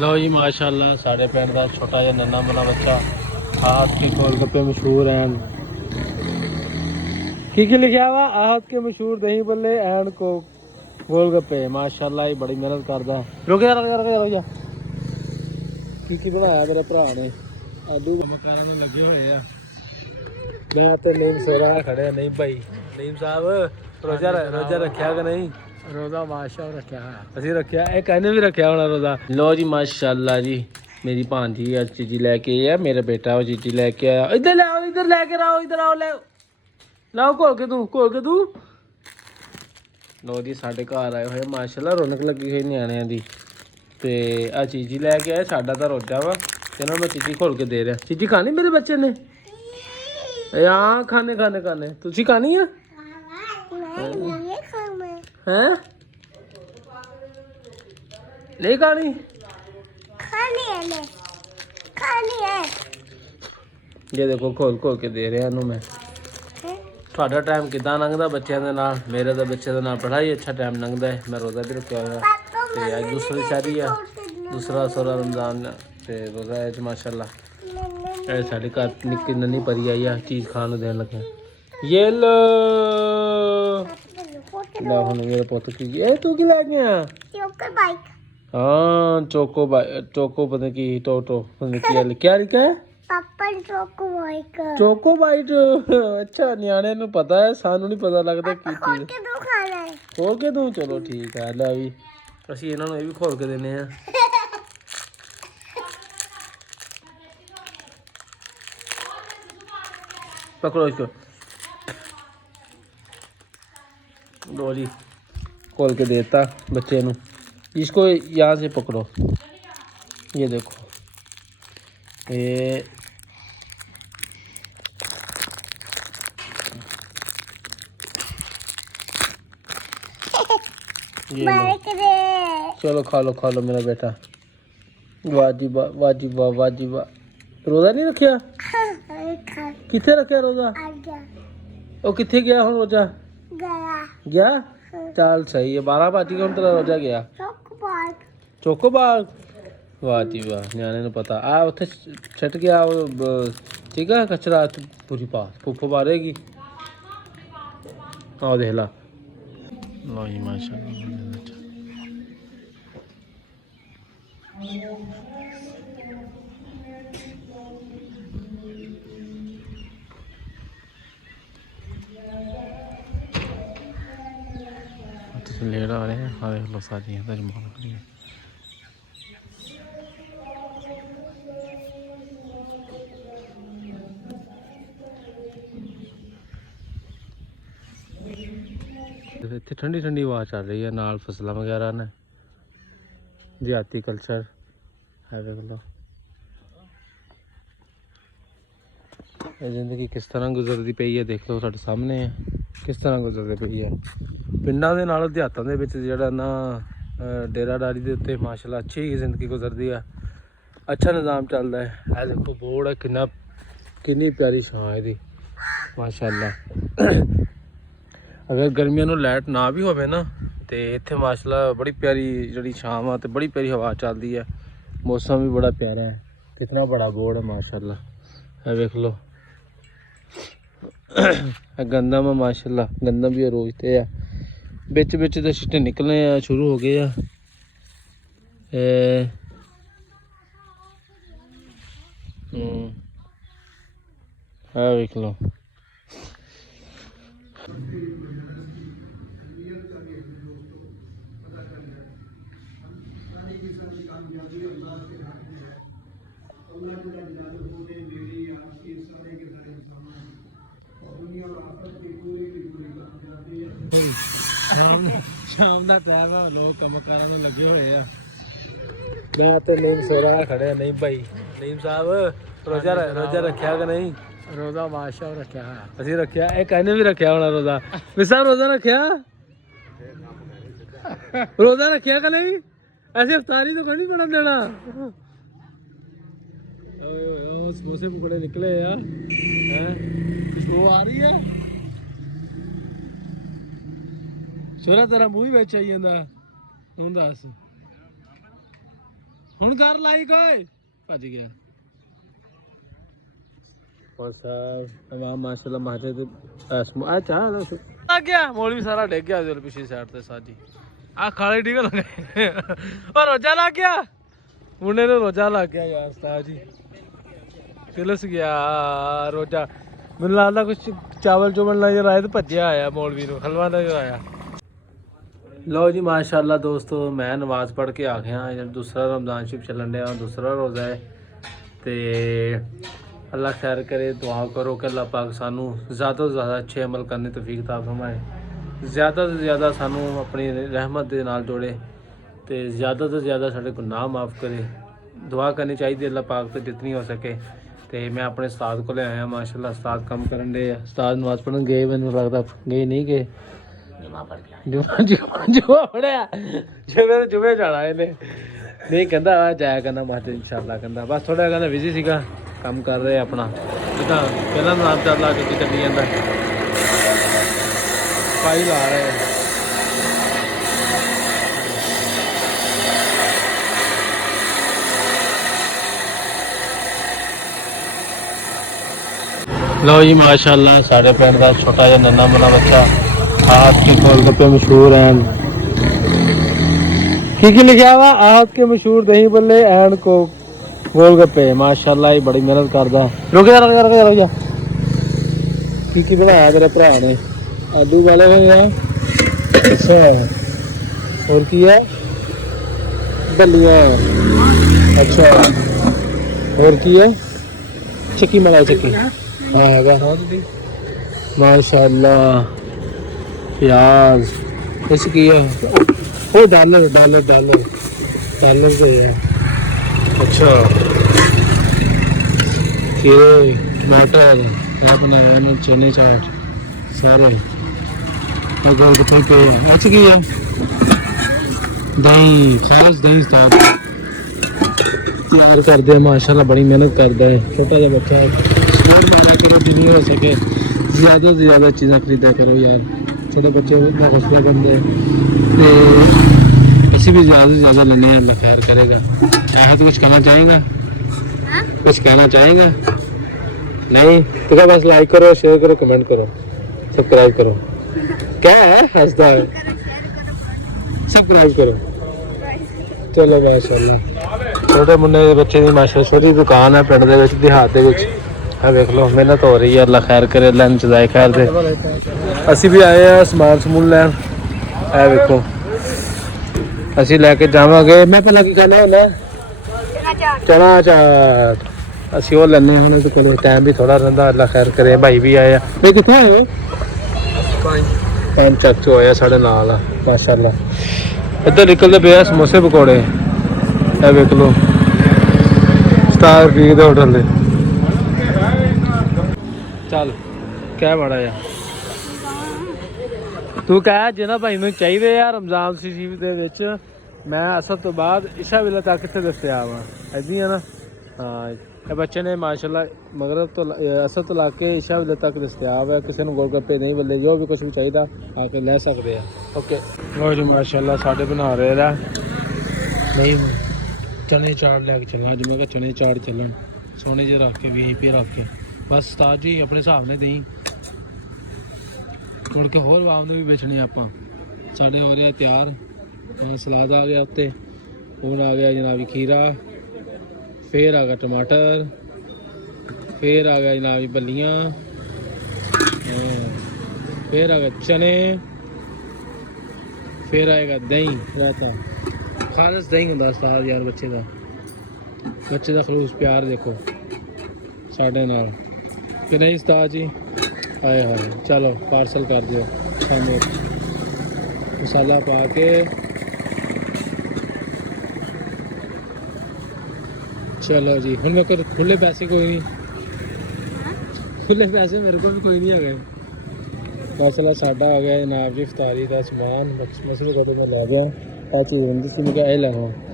लो जी माशाल्लाह साढ़े पिंड का छोटा जिहा नन्ना मुन्ना बच्चा आहत के गोलगप्पे मशहूर हैं। की लिखा हुआ आहत के मशहूर दही बल्ले एंड को गोलगप्पे माशाल्लाह ये बड़ी मेहनत करता है। रुक जा रुक जा की बनाया मेरे भरा ने आलू मकाना में लगे हुए हैं। मैं तो नीम सोरा खड़े नहीं भाई नीम साहब रोजा रखा कि नहीं रोजा माशा रखा असि रखा एक कहने भी रखा होना रोजा। लो जी माशाल्लाह जी मेरी भांजी आज चीजी लेके आया मेरा बेटा वो चीजी लेके आया। इधर ले आओ इधर लेके आओ इधर आओ ले लाओ घोल के तू लो जी साढ़े घर आए हुए माशाल्लाह रौनक लगी हुई न्याणियां दी ते आ चीजी लेके आए साडा तो रोजा वा ते ना मैं चीजी खोल के दे रहा। चीजी खानी मेरे बच्चे ने हाँ खाने तुझी खानी है हैं नहीं खानी ये देखो खोल के दे रहा मैं। थोड़ा टाइम किदा लंघदा बच्चों के नाल मेरे तो बच्चे के नाल बड़ा ही अच्छा टाइम लंघदा है। मैं रोज़ा भी रखा हुआ तो अज दूसरी शादी है दूसरा सोरा रमजान ते रोज़ा है माशाल्लाह। साढ़े घर निक्की नन्नी परी आई है चीज़ खाने देन लगे ये लो हुन मेरा पुत की तू की लै गया हाँ चोको पता की टोटो क्या लिखा है चोको बाइट। अच्छा न्याणे नूं पता है सानू नहीं पता लगता की चीज़ खोल के दूं चलो ठीक है लै भी असीं इन्हां नूं ये भी खोल के देने हैं। पकड़ो इसको लो जी खोल के देता बच्चे नूं। इसको यहाँ से पकड़ो ये देखो ये चलो खा लो मेरा बेटा वाजी वाह रोज़ा नहीं रखिया किथे रखिया रोज़ा ओ किथे गया हुण रोज़ा गया चल सही है 12 बज गए हुण तेरा रोज़ा गया चोको बाग वाह जी वाह न्याणे नूं पता आ उत्थे छट गया ठीक है कचरा पूरी पास फुफ्फो मारेगी आओ देख ला लो जी माशाल्लाह लेट आ रहे हैं हाँ देख लो सारी इधर माल खड़ी है। इतनी ठंडी ठंडी हवा चल रही है नाल फसलों वगैरह ने देहाती कल्चर है देख लो। जिंदगी किस तरह गुजरती पई है देख लो साढ़े सामने है किस तरह गुजरती पई है। पिंडां दे नाल देहातां दे विच जिहड़ा ना डेराडारी दे उत्ते माशाल्लाह अच्छी जिंदगी गुजरती है अच्छा निज़ाम चलता है। यह देखो बोर्ड है कितनी प्यारी छां है माशाल्लाह। अगर गर्मियों में लाइट ना भी होवे ना तो इत्थे माशाल्लाह बड़ी प्यारी जी छां वा बड़ी प्यारी हवा चलती है मौसम भी बड़ा प्यारा है। कितना बड़ा बोर्ड है माशाल्लाह है देख लो गंदम है माशाल्लाह गंदम भी रोजते है बिच बिच तो छिट्टे निकलने शुरू हो गए है देख लो। शाम का टाइम है लोग कम कारा में लगे हुए हैं। मैं तो नीम सोरा खड़े नहीं भाई नीम साहब रोजा रखा कि नहीं रोजा माशा रखा असि रखा एक कहने भी रखा होना रोजा विसा रोजा रखा कि नहीं ऐसे अफ्तारी तो नहीं बना देना। समोसे पकौड़े निकले यार वो आ रही है छोरा तेरा मुँह ही बेच आई जाता हूँ दस ਹੁਣ ਕਰ ਲਾਈਕ ਓਏ ਭੱਜ ਗਿਆ और सर वहाँ माशाल्लाह मस्जिद अच्छा लग गया मॉल भी सारा डेग गया उधर पिछली साइड से साजी आ खाली डिग लग गए और रोजा लग गया मुंडे ने रोजा लग गया यार उस्ताद जी तिलस गया रोजा मैंने लगता कुछ चावल चुवल नजर आए तो भज्या आया मौलवी ਨੂੰ हलवा नजर आया लो जी माशाल्लाह दोस्तों मैं नमाज पढ़ के आ गया दूसरा रमजान शरीफ चलन दिया दूसरा रोज़ा है तो अल्लाह खैर करे दुआ करो कि अल्लाह पाक सानू ज़्यादा तो ज़्यादा अच्छे अमल करने तौफीक अता फरमाए ज़्यादा तो ज़्यादा सानू अपनी रहमत दे नाल जोड़े तो ज़्यादा तो ज़्यादा साढ़े गुनाह माफ़ करे दुआ करनी चाहिए अल्लाह पाक तो जितनी हो सके तो मैं अपने उस्ताद को ले आया माशाल्लाह उस्ताद कम करन दे उस्ताद नमाज पढ़न गए मैनूं लगदा गए नहीं गए जुआ पढ़िया जुमे जाना इन्हें नहीं कहता जाया करना मास्टर इंशाल्लाह कहता बस थोड़ा कहना बिजी सीगा काम कर रहे अपना जिदा पहला नाम चल ला के चली जाता पाई ला रहे लो जी माशाल्लाह साढ़े पिंड का छोटा जिहा नन्ना मुन्ना बच्चा हाथ के गोलगप्पे मशहूर हैं की लिखा हुआ आहत के मशहूर दही बल्ले एंड कोक गोलगप्पे माशाल्लाह ही बड़ी मेहनत करता है रुक जा की बनाया मेरे भरा ने आलू वाले हैं अच्छा और की है दलिया अच्छा और की है चक्की मलाई चक्की हाँ माशाल्लाह प्याज इसकी है वो डॉलर डॉलर डॉलर डॉलर के है अच्छा खीरे टमाटर बनाया ना चने चाट सारे गोलगप्पे पे अच्छा की है दही खास दही साथ तैयार कर दिया माशाल्लाह बड़ी मेहनत करता है छोटा सा बच्चा स्मार्ट बना करो जितनी हो सके ज़्यादा से ज़्यादा चीज़ें खरीदा करो यार छोटे बच्चे इतना हौसला करते हैं इसी भी ज़्यादा से ज़्यादा लेने हैं अल्लाह खैर करेगा ऐसा तो कुछ कहना चाहेगा कुछ कहना चाहेगा नहीं तो क्या बस लाइक करो शेयर करो कमेंट करो सब्सक्राइब करो क्या है हंसता है सब्सक्राइब करो चलो माशाल्लाह छोटे मुन्ने बच्चे की माशाल्लाह छोटी दुकान है पिंड दे विच देहात दे विच हाँ देख लो मेहनत हो रही है अल्लाह खैर करे अल्लाह इंतजाए खैर दे असी भी आए हैं समान समून लैन है देखो असी लैके जावांगे मैं पहला की खाना है चना चाट असी वो लेने हैं तो कोले टाइम भी थोड़ा रहिंदा अल्लाह खैर करे भाई भी आए भाई कित्थे आए पांच चाचू आए साढ़े नाल माशाल्लाह इधर निकलते पे समोसे पकौड़े है देख लो स्टार पी दे होटल दे चल क्या बड़ा यार तू कह जिन्होंने भाई मैं चाहिए यार रमजान शरीफ दे विच मैं असर तो बाद इशा वेले तक इत्थे दस्तियाब हाँ ऐसी है ना हाँ ये बच्चे ने माशाल्लाह मगरब तो असर तो ला के इशा वेले तक दस्तियाब है किसी को गोलगप्पे नहीं बल्ले जो भी कुछ भी चाहिए आके ले सकते हैं ओके और जो माशाल्लाह साढ़े बना रहे ला नहीं चने चाट लैके चलना अज मैं कहा चने चाट चलन सोने जे रख के वहीं पे रख के बस उस्ताद जी अपने हिसाब ने दही मुड़ के होर वाम ने भी बेचने आप साढ़े हो रहा तैयार सलाद आ गया उत्ते हूँ आ गया जनाबी खीरा फिर आ गया टमाटर फिर आ गया जनाबी बल्लियाँ फिर आ गया चने फिर आएगा दही रायता खालस दही होंदा उस्ताद यार बच्चे का खलूस प्यार देखो साढ़े नाल कि नहीं उस्ताद जी आए हाय चलो पार्सल कर दियो सामने मसाला पा के चलो जी हम मेरे को खुले पैसे कोई नहीं खुले पैसे मेरे को भी कोई नहीं आ गए मसला साडा आ गया जनाब जी इफ्तारी का समान मसले को तो मैं ला गया चीज़ बंदी सी मैं क्या लेना